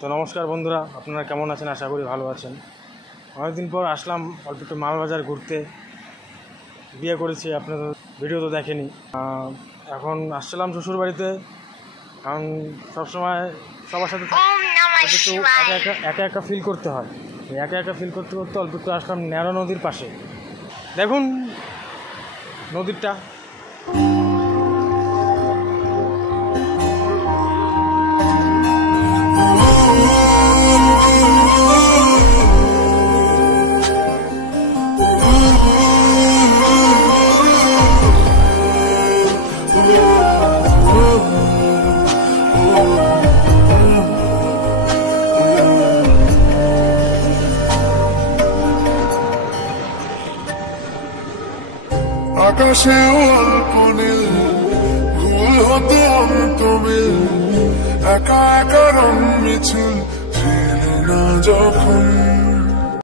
তো নমস্কার বন্ধুরা, আপনারা কেমন আছেন? আশা করি ভালো আছেন। অনেকদিন পর আসলাম অল্প একটু মালবাজার ঘুরতে। বিয়ে করেছি, আপনাদের ভিডিও তো দেখেনি। এখন আসছিলাম শ্বশুরবাড়িতে, কারণ সবসময় সবার সাথে একটু একা একা ফিল করতে হয়। একা একা ফিল করতে করতে অল্প একটু আসলাম ন্যাড়া নদীর পাশে। দেখুন নদীরটা, আকাশে অল্প নীল, ভুল হতো অন্তমিল, একা একা রং মিছিল ছিল না যখন।